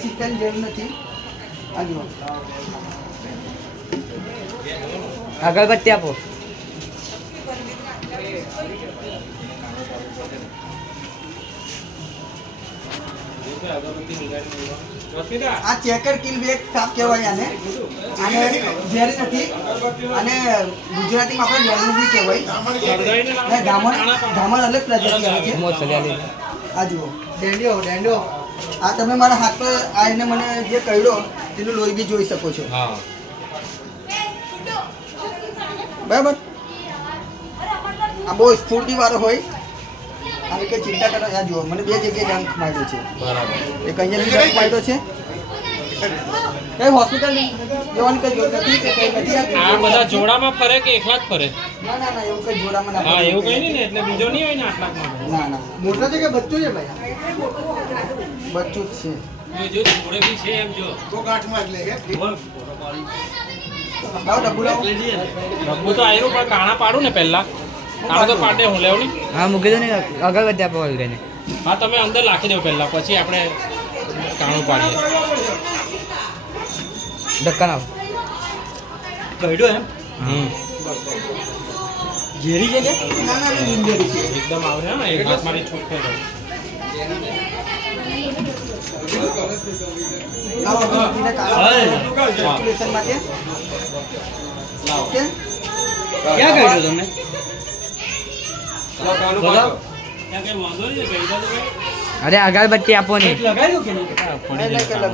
Chicken જેવું નથી. અગરબત્તી આપો. આ ચેકર કિલ બેગ સાપ કહેવાય આને. આને ઝેર નથી અને ગુજરાતીમાં આપણે લેમન બી કહેવાય. ધામણ અલગ પ્રજાતિ આવે છે. આ જુઓ ડેન્ડો. આ તમે મારા હાથ પર આવીને મને જે કહ્યો તેનું લોહી બી જોઈ શકો છો. બરાબર. આ બહુ સ્ફૂર્તિ વાળો હોય અને કે ચિંતા કરો. આ જુઓ મને 2 જગ્યાએ ડંખ માર્યો છે. એક અહીંયા બી ડંખ માર્યો છે. કઈ હોસ્પિટલ જવાની કઈ જરૂર નથી કે કઈ નથી. આ બધા જોડામાં ફરે કે એકલા જ ફરે? ના એવું કઈ જોડામાં ના. હા એવું કઈ નહીં ને, એટલે બીજો નહીં હોય ને આટલામાં? ના મોટો છે કે બચ્ચું છે ભાઈ? બચ્ચું જ છે. જો જોડે બી છે એમ જો તો ગાંઠમાં જ લે કે લાવો ડબ્બુ લાવો. ડબ્બુ તો આવ્યું પણ કાણા પાડું ને પહેલા. કાણા તો પાડે હું લેવ નહીં. હા મૂકી દો ને. અગરબત્તી આપો ઓલરેડી. હા તમે અંદર નાખી દો પહેલા, પછી આપણે કાણું પાડીએ. ઢક્કન આવો. કઈડો એમ ઝેરી છે કે? ના ઇન્જરી છે. એકદમ આવે ને એક હાથમાંથી છૂટ થઈ જાય. લાવો ને સર્ક્યુલેશન માટે. ઓકે ક્યાં કઈડો તમે? ત્યાં કઈ વાંધો નહીં. અરે અગરબત્તી આપો ને. લગાડ્યું કે નહીં?